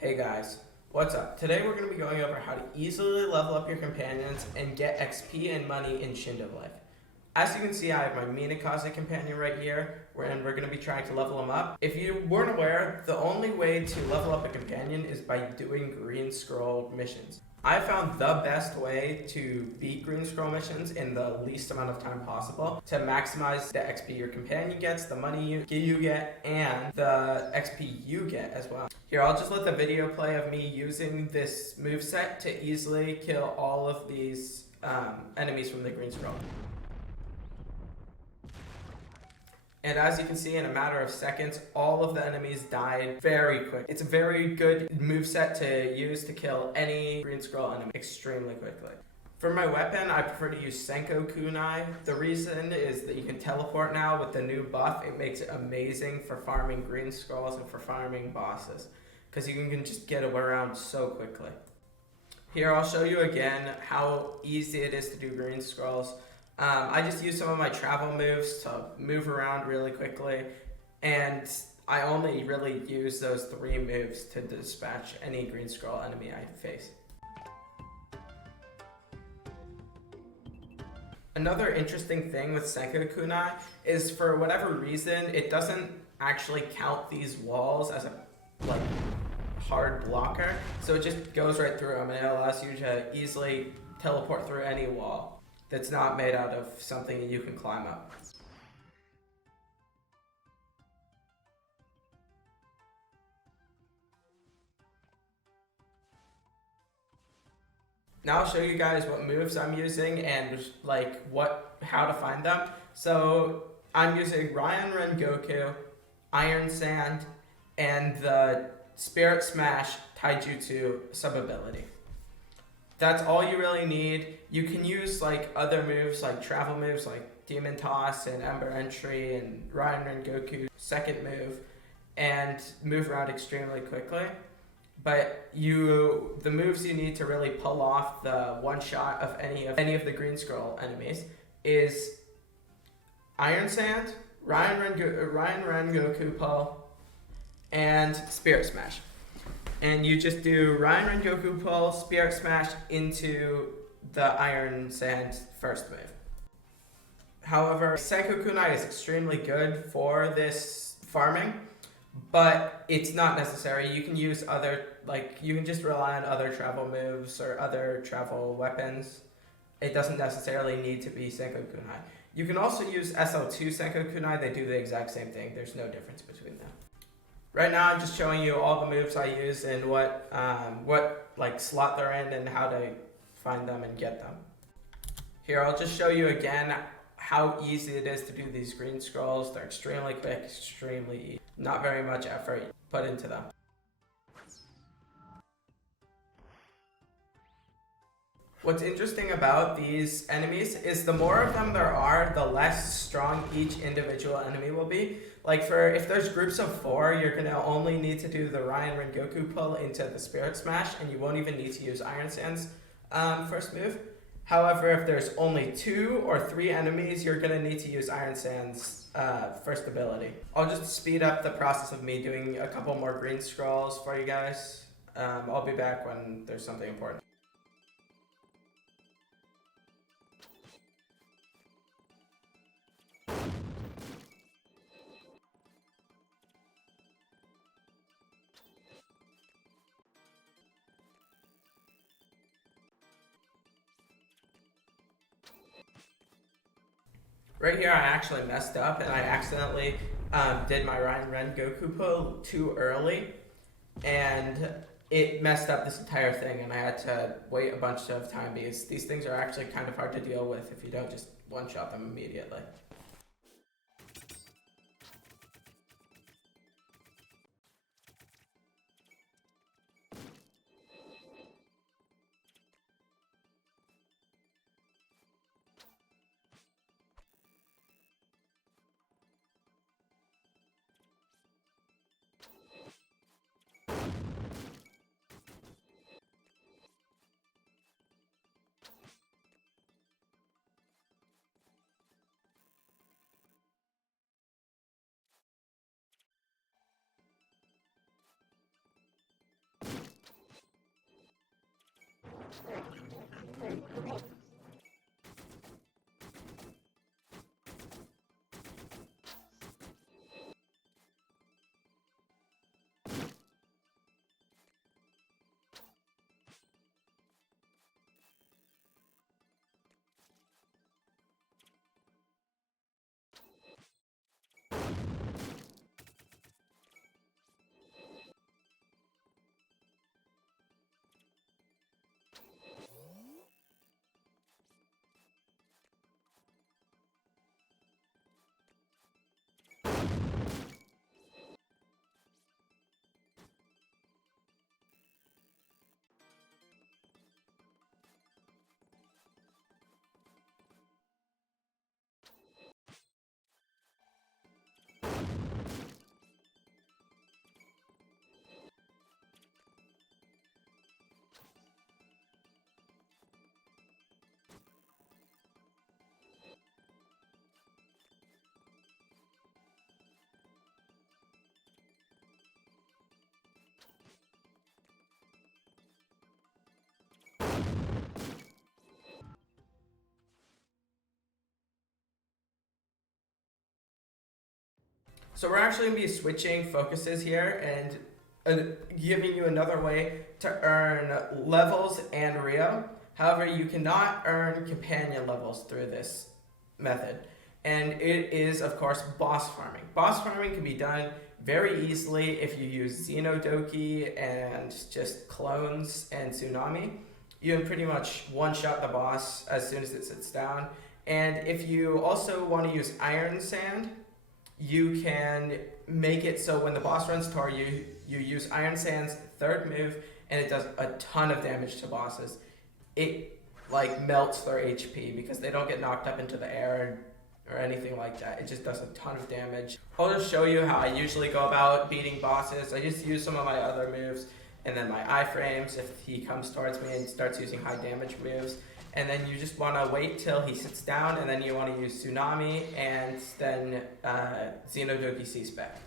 Hey guys, what's up? Today we're going to be going over how to easily level up your companions and get XP and money in SHINDO life. As you can see, I have my Minakaze companion right here, and we're going to be trying to level him up. If you weren't aware, the only way to level up a companion is by doing green scroll missions. I found the best way to beat green scroll missions in the least amount of time possible to maximize the XP your companion gets, the money you get, and the XP you get as well. Here, I'll just let the video play of me using this moveset to easily kill all of these enemies from the green scroll. And as you can see, in a matter of seconds, all of the enemies died very quick. It's a very good moveset to use to kill any green scroll enemy extremely quickly. For my weapon, I prefer to use Senko Kunai. The reason is that you can teleport now with the new buff. It makes it amazing for farming green scrolls and for farming bosses, because you can just get around so quickly. Here, I'll show you again how easy it is to do green scrolls. I just use some of my travel moves to move around really quickly, and I only really use those 3 moves to dispatch any green scroll enemy I face. Another interesting thing with Senko Kunai is, for whatever reason, it doesn't actually count these walls as a hard blocker, so it just goes right through them, and it allows you to easily teleport through any wall that's not made out of something that you can climb up. Now I'll show you guys what moves I'm using and how to find them. So I'm using Ryan Rengoku, Iron Sand, and the Spirit Smash Taijutsu sub-ability. That's all you really need. You can use other moves, like travel moves like Demon Toss and Ember Entry and Ryan Rengoku second move, and move around extremely quickly. But the moves you need to really pull off the one shot of any of the green scroll enemies is Iron Sand, Ryan Rengoku pull, and Spirit Smash. And you just do Ryan Rengoku pull, Spirit Smash into the Iron Sand first move. However, Senko Kunai is extremely good for this farming, but it's not necessary. You can use you can just rely on other travel moves or other travel weapons. It doesn't necessarily need to be Senko Kunai. You can also use SL2 Senko Kunai. They do the exact same thing. There's no difference between them. Right now, I'm just showing you all the moves I use and what slot they're in and how to find them and get them. Here, I'll just show you again how easy it is to do these green scrolls. They're extremely quick, extremely easy. Not very much effort put into them. What's interesting about these enemies is the more of them there are, the less strong each individual enemy will be. If there's groups of 4, you're going to only need to do the Ryan Rengoku pull into the Spirit Smash, and you won't even need to use Iron Sand's first move. However, if there's only 2 or 3 enemies, you're going to need to use Iron Sand's first ability. I'll just speed up the process of me doing a couple more green scrolls for you guys. I'll be back when there's something important. Right here, I actually messed up, and I accidentally did my Ryan Rengoku pull too early, and it messed up this entire thing, and I had to wait a bunch of time because these things are actually kind of hard to deal with if you don't just one-shot them immediately. So we're actually going to be switching focuses here and giving you another way to earn levels and Rio. However, you cannot earn companion levels through this method. And it is, of course, boss farming. Boss farming can be done very easily if you use Xenodoki and just clones and Tsunami. You can pretty much one-shot the boss as soon as it sits down. And if you also want to use Iron Sand, you can make it so when the boss runs toward you, you use Iron Sand's third move, and it does a ton of damage to bosses. It like melts their HP because they don't get knocked up into the air or anything like that. It just does a ton of damage. I'll just show you how I usually go about beating bosses. I just use some of my other moves, and then my iframes if he comes towards me and starts using high damage moves. And then you just want to wait till he sits down, and then you want to use Tsunami and then Xenodoki C-Spec.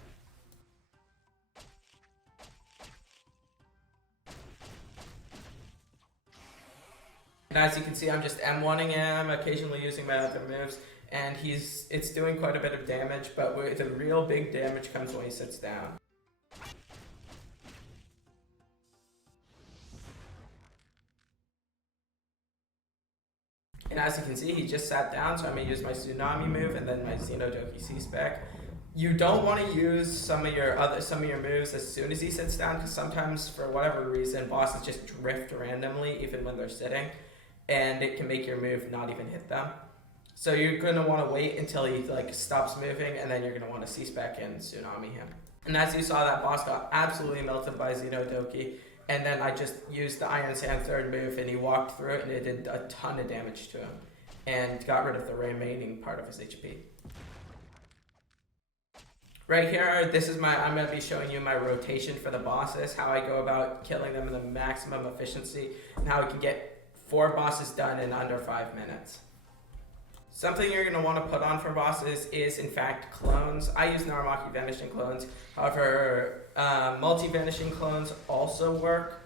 And as you can see, I'm just M1ing him, occasionally using my other moves, and it's doing quite a bit of damage, but the real big damage comes when he sits down. And as you can see, he just sat down, so I'm going to use my Tsunami move and then my Xenodoki C-Spec. You don't want to use some of your moves as soon as he sits down, because sometimes, for whatever reason, bosses just drift randomly, even when they're sitting, and it can make your move not even hit them. So you're going to want to wait until he stops moving, and then you're going to want to C-Spec and Tsunami him. And as you saw, that boss got absolutely melted by Xenodoki. And then I just used the Iron Sand third move, and he walked through it, and it did a ton of damage to him, and got rid of the remaining part of his HP. Right here, I'm going to be showing you my rotation for the bosses, how I go about killing them in the maximum efficiency, and how I can get 4 bosses done in under 5 minutes. Something you're going to want to put on for bosses is, in fact, clones. I use Naramaki Vanishing clones. However, multi-vanishing clones also work.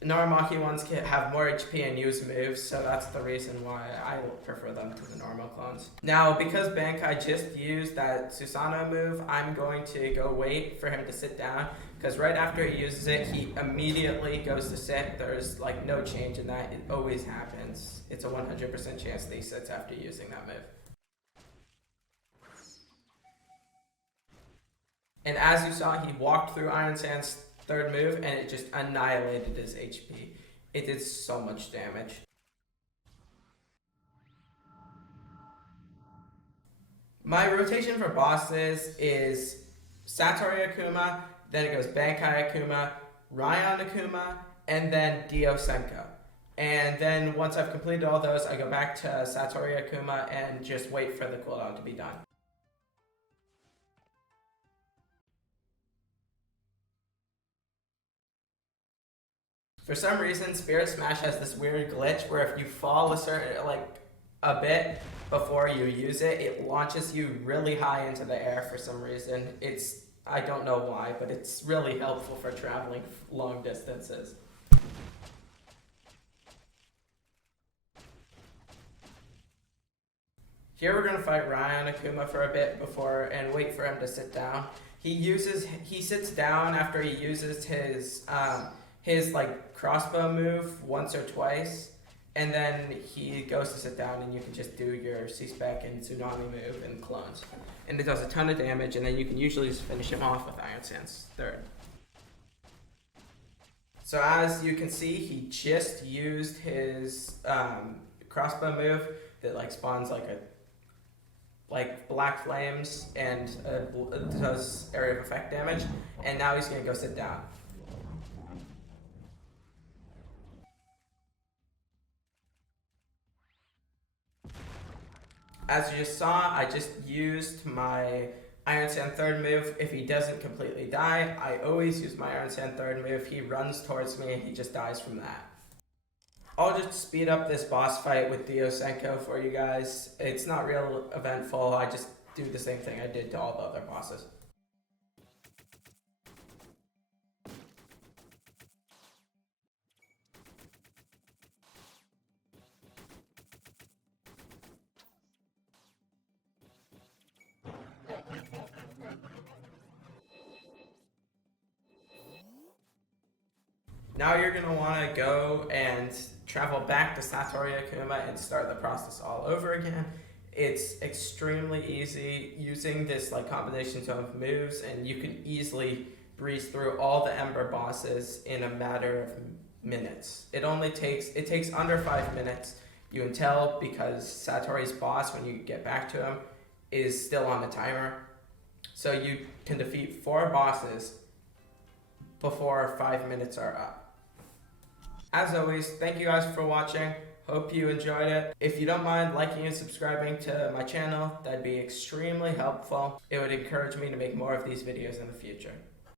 Naramaki ones can have more HP and use moves, so that's the reason why I prefer them to the normal clones. Now, because Bankai just used that Susanoo move, I'm going to go wait for him to sit down, because right after he uses it, he immediately goes to sit. There's no change in that. It always happens. It's a 100% chance that he sits after using that move. And as you saw, he walked through Iron Sand's third move, and it just annihilated his HP. It did so much damage. My rotation for bosses is Satori Akuma, then it goes Bankai Akuma, Ryan Akuma, and then Dio Senko. And then once I've completed all those, I go back to Satori Akuma and just wait for the cooldown to be done. For some reason, Spirit Smash has this weird glitch where if you fall a bit before you use it, it launches you really high into the air for some reason. I don't know why, but it's really helpful for traveling long distances. Here we're gonna fight Ryan Akuma for a bit before and wait for him to sit down. He sits down after he uses his like crossbow move once or twice, and then he goes to sit down, and you can just do your C-Spec and Tsunami move and clones. And it does a ton of damage, and then you can usually just finish him off with Iron Sand's third. So as you can see, he just used his crossbow move that like spawns like black flames and does area of effect damage, and now he's gonna go sit down. As you just saw, I just used my Iron Sand third move. If he doesn't completely die, I always use my Iron Sand third move. He runs towards me and he just dies from that. I'll just speed up this boss fight with Diosenko for you guys. It's not real eventful, I just do the same thing I did to all the other bosses. Now you're going to want to go and travel back to Satoru Akuma and start the process all over again. It's extremely easy using this like combination of moves, and you can easily breeze through all the Ember bosses in a matter of minutes. It takes under 5 minutes. You can tell because Satoru's boss, when you get back to him, is still on the timer. So you can defeat 4 bosses before 5 minutes are up. As always, thank you guys for watching. Hope you enjoyed it. If you don't mind liking and subscribing to my channel, that'd be extremely helpful. It would encourage me to make more of these videos in the future.